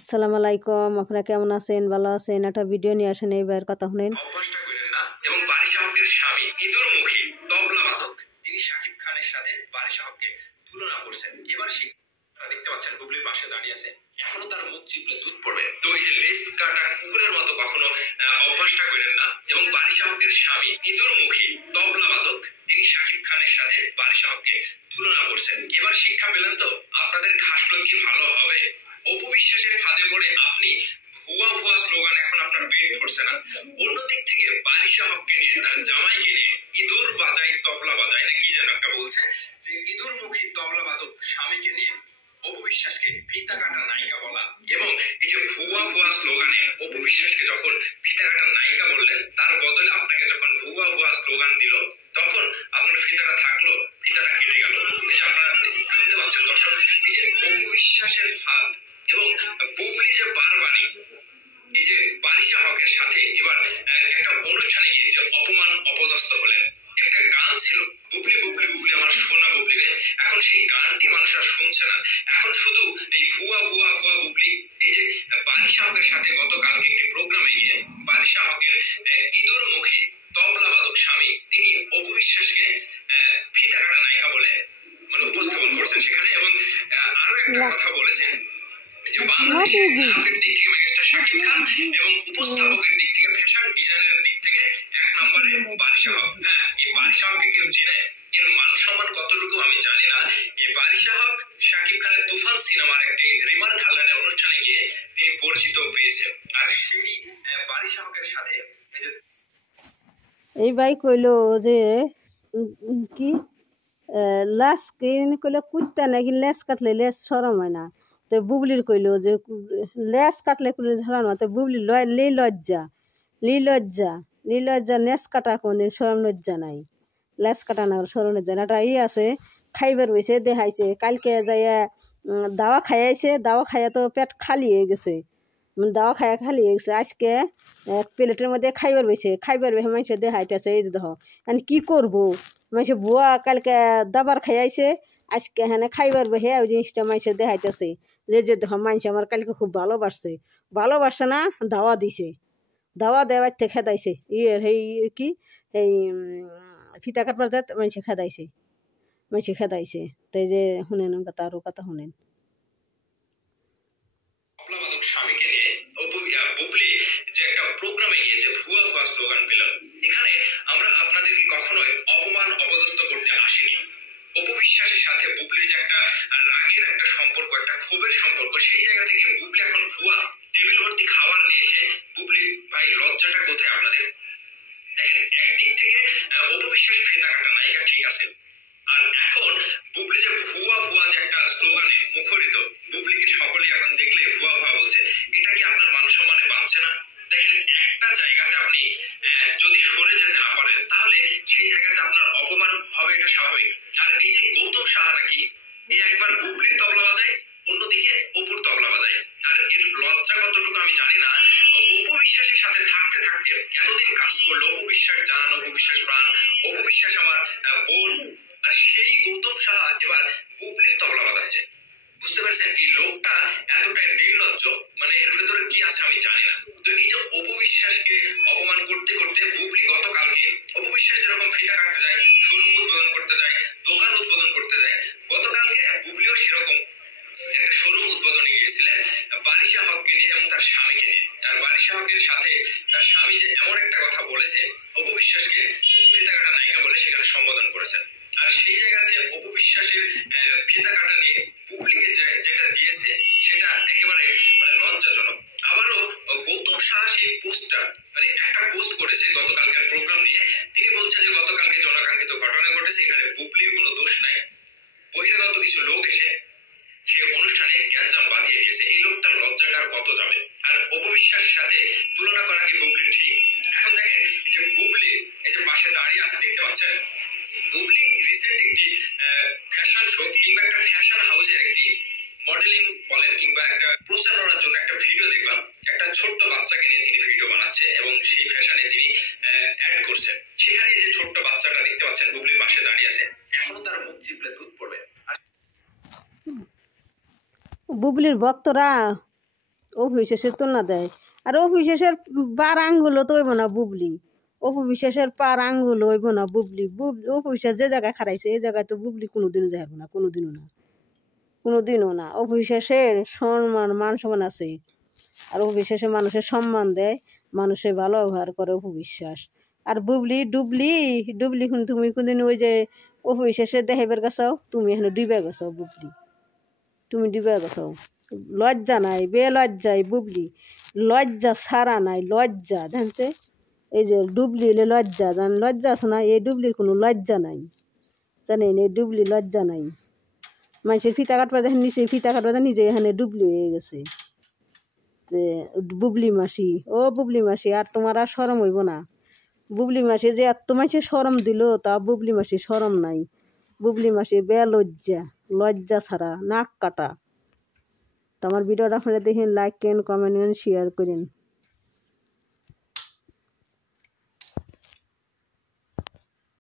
আসসালামু আলাইকুম, আপনারা কেমন আছেন? ভালো আছেন? একটা ভিডিও নিয়ে আসেন, এইবার কথা শুনেন। অভ্যাসটা করেন না। এবং বারি শাহকের স্বামী ইঁদুরমুখী তবলা বাদক তিনি শাকিব খানের সাথে বারি শাহকে তুলনা করছেন। এবার দেখতে পাচ্ছেন বুবলির পাশে দাঁড়িয়ে আছে, এখনো তার মুখ চিপলে দুধ পড়বে। তো এই যে লেস কাটা কুকুরের মতো কখনো অভ্যাসটা করেন না। এবং বারি শাহকের স্বামী ইঁদুরমুখী তবলা বাদক তিনি শাকিব খানের সাথে বারি শাহকে তুলনা করছেন। এবার শিক্ষা পেলেন তো আপনাদের ঘাসলত কি ভালো হবে? অপবিশ্বাসের ফাঁদে পড়ে আপনি ভুয়া ভুয়া স্লোগান এখন আপনার পেট ধরছে না। অন্যদিক থেকে বারিশা হককে নিয়ে তার জামাইকে নিয়ে ইঁদুর বাজাই তবলা বাজাই না কি যেন একটা বলছে, যে ইঁদুর মুখী তবলা বাদক স্বামীকে নিয়ে অপবিশ্বাসকে ফিতা কাটা নায়িকা বলা এবং এই যে ভুয়া ভুয়া স্লোগানে অপবিশ্বাসকে যখন ফিতা কাটা নায়িকা বললেন, তার বদলে আপনাকে যখন ভুয়া ভুয়া স্লোগান দিল তখন আপনার ফিতাটা থাকলো, ফিতাটা কেটে গেল। এই যে আপনারা শুনতে পাচ্ছেন দর্শক, এই যে অপবিশ্বাসের ফাঁদ এবং বুবলি যে বারবারই এই যে বারিশা হকের সাথে এবার একটা অনুষ্ঠানে গিয়ে যে অপমান অপদস্থ হলেন। একটা গান ছিল বুবলি বুবলি বুবলি আমার সোনা বুবলি রে, এখন সেই গানটি মানুষ আর শুনছে না। এখন শুধু এই ভুয়া ভুয়া ভুয়া বুবলি। এই যে বারিশা হকের সাথে গতকালকে একটি প্রোগ্রামে গিয়ে বারিশা হকের ইঁদুরমুখী তবলাবাদক স্বামী তিনি অপবিশ্বাসকে ফিতা কাটা নায়িকা বলে মানে উপস্থাপন করছেন সেখানে। এবং আরো একটা কথা বলেছেন যে বাংলাদেশের নায়কের দিক থেকে মেগাস্টার শাকিব খান এবং উপস্থাপকের দিক থেকে ফ্যাশন ডিজাইনের দিক থেকে এক নম্বরে বারিশা হক। হ্যাঁ, এই বারিশা হককে কেউ চিনে? এর মান সম্মান কতটুকু আমি জানি না। এই বারিশা হক শাকিব খানের তুফান সিনেমার একটি রিমার খালানের অনুষ্ঠানে গিয়ে তিনি পরিচিত পেয়েছেন। আর সেই বারিশা হকের সাথে এই ভাই কইলো যে কি লাশ কইলে কুত্তা নাকি লেস কাটলে লেস সরম হয় না। তো বুবলির কইলো যে লেস কাটলে কুলে ঝরানো, তো বুবলি লীলজ্জা নেস কাটা কোনদিন সরম লজ্জা নাই। লেস কাটা না সরম লজ্জা না। একটা আছে খাইবার বইছে দেখাইছে, কালকে যাইয়া দাওয়া খাইয়াছে, দাওয়া খাইয়া তো পেট খালি হয়ে গেছে, দাওয়া খাইয়া খালি হয়ে গেছে। আজকে এক প্লেটের মধ্যে খাইবার বইছে, খাইবার বেহে মানুষের দেখাইতেছে এই যে দেখো। আমি কি করবো, মানুষের বুয়া কালকে দাবার খাইয়াছে, আজকে হ্যাঁ খাইবার বেহে ওই জিনিসটা মানুষের দেখাইতেছে যে দেখো মানুষ আমার কালকে খুব ভালোবাসে না, দাওয়া দিছে, দাওয়া দেওয়ার থেকে খেদাইছে এই কি এই ফিতা কাটবার যাত মানুষে খেদাইছে। তাই যে শুনেন কথা, আরো কথা শুনেন। স্বামীকে নিয়ে বুবলি যে একটা প্রোগ্রামে গিয়ে যে ভুয়া ভুয়া স্লোগান পেলাম, এখানে আমরা আপনাদেরকে কখনোই অপমান অপদস্থ করতে আসিনি। অপবিশ্বাসের সাথে বুবলির যে একটা রাগের একটা সম্পর্ক, একটা ক্ষোভের সম্পর্ক, সেই জায়গা থেকে বুবলি এখন ভুয়া টেবিল ভর্তি খাবার নিয়ে এসে বুবলি ভাই লজ্জাটা কোথায় আপনাদের? দেখেন, একদিক থেকে অপবিশ্বাস ফিতা কাটা নায়িকা ঠিক আছে, আর এখন বুবলি যে ভুয়া ভুয়া যে একটা স্লোগানে মুখরিত, বুবলিকে সকলেই এখন দেখলে ভুয়া ভুয়া বলছে, এটা কি আপনার মান সম্মানে বাঁচছে না? দেখেন, একটা জায়গাতে আপনি যদি সরে যেতে না পারেন তাহলে সেই জায়গাতে আপনার অপমান হবে, এটা স্বাভাবিক। আর এই যে গৌতম সাহা নাকি এই একবার বুবলির তবলা বাজায়, অন্যদিকে অপুর তবলা বাজায়, আর এর লজ্জা কতটুকু আমি জানি না। অপবিশ্বাসের সাথে থাকতে থাকতে এতদিন কাজ করলো, অপবিশ্বাস জান, অপবিশ্বাস প্রাণ, অপবিশ্বাস আমার বোন, আর সেই গৌতম সাহা এবার বুবলির তবলা বাজাচ্ছে। বুঝতে পারছেন এই লোকটা এতটাই নির্লজ্জ, মানে এর ভেতরে কি আছে আমি জানি না। তো এই যে অপবিশ্বাসকে অপমান করতে করতে বুবলি গতকালকে, অপবিশ্বাস যেরকম ফিতা কাটতে যায়, শোরুম উদ্বোধন করতে যায়, দোকান উদ্বোধন করতে যায়, গতকালকে বুবলিও সেরকম একটা শোরুম উদ্বোধনে গিয়েছিলেন বারিশা হককে নিয়ে এবং তার স্বামীকে নিয়ে। আর বারিশা হকের সাথে তার স্বামী যে এমন একটা কথা বলেছে, অপবিশ্বাসকে ফিতা কাটা নায়িকা বলে সেখানে সম্বোধন করেছেন। আর সেই জায়গাতে অপবিশ্বাসের ফিতা কাটা নিয়ে বুবলিকে যেটা দিয়েছে সেটা একেবারে মানে লজ্জাজনক। আবারও গৌতম সাহা সেই পোস্টটা মানে একটা পোস্ট করেছে গতকালকের প্রোগ্রাম নিয়ে। তিনি বলছেন যে গতকালকে জনাকাঙ্ক্ষিত ঘটনা ঘটেছে, এখানে বুবলির কোনো দোষ নাই, বহিরাগত কিছু লোক এসে সে অনুষ্ঠানে গ্যাঞ্জাম বাঁধিয়ে দিয়েছে। এই লোকটার লজ্জাটা আর কত যাবে? আর অপবিশ্বাসের সাথে তুলনা করা কি বুবলির ঠিক? এখন দেখেন, এই যে বুবলি এই যে পাশে দাঁড়িয়ে আছে দেখতে পাচ্ছেন, বুবলি রিসেন্ট একটি ফ্যাশন শো কিংবা একটা ফ্যাশন হাউসের একটি মডেলিং বলেন কিংবা একটা প্রচারণার জন্য একটা ভিডিও দেখলাম, একটা ছোট্ট বাচ্চাকে নিয়ে তিনি ভিডিও বানাচ্ছে এবং সেই ফ্যাশনে তিনি অ্যাড করছে। সেখানে এই যে ছোট্ট বাচ্চাটা দেখতে পাচ্ছেন বুবলির পাশে দাঁড়িয়ে আছে, এখনো তার মুখ চিপলে দুধ পড়বে। বুবলির ভক্তরা অপবিশ্বাসের তুলনা দেয়। আর অপবিশ্বাসের পার আঙ্গুল তো হইব না বুবলি, অপবিশ্বাসের পার আঙ্গুল হইব না বুবলি। অপবিশ্বাস যে জায়গায় খারাইছে এই জায়গায় তো বুবলি কোনোদিনও যাইব না, কোনোদিনও না, কোনোদিনও না। অপবিশ্বাসের সম্মান মান সম্মান আছে। আর অপবিশ্বাসে মানুষের সম্মান দেয়, মানুষের ভালো ব্যবহার করে অপবিশ্বাস। আর বুবলি ডুবলি ডুবলি তুমি কোনদিন ওই যে অপবিশ্বাসে দেখাইবার গেছাও, তুমি এখানে ডুবে গেছাও বুবলি, তুমি ডুবে গেছাও। লজ্জা নাই, বে লজ্জাই বুবলি, লজ্জা ছাড়া নাই, লজ্জা জানছে। এই যে ডুবলি এলে লজ্জা, জান লজ্জা আছে না, এই ডুবলির কোনো লজ্জা নাই, জানেন এই ডুবলি লজ্জা নাই। মানুষের ফিতা কাটবা যখন নিচে ফিতা কাটবা যখন নিজে এখানে ডুবলি হয়ে গেছে। বুবলি মাসি, ও বুবলি মাসি, আর তোমার আর শরম হইব না। বুবলি মাসি যে এত মানুষের শরম দিল, তা বুবলি মাসি শরম নাই। বুবলি মাসি বে লজ্জা, লজ্জা ছাড়া নাক কাটা। তো আমার ভিডিওটা আপনারা দেখেন, লাইক করেন, কমেন্ট করেন, শেয়ার করেন।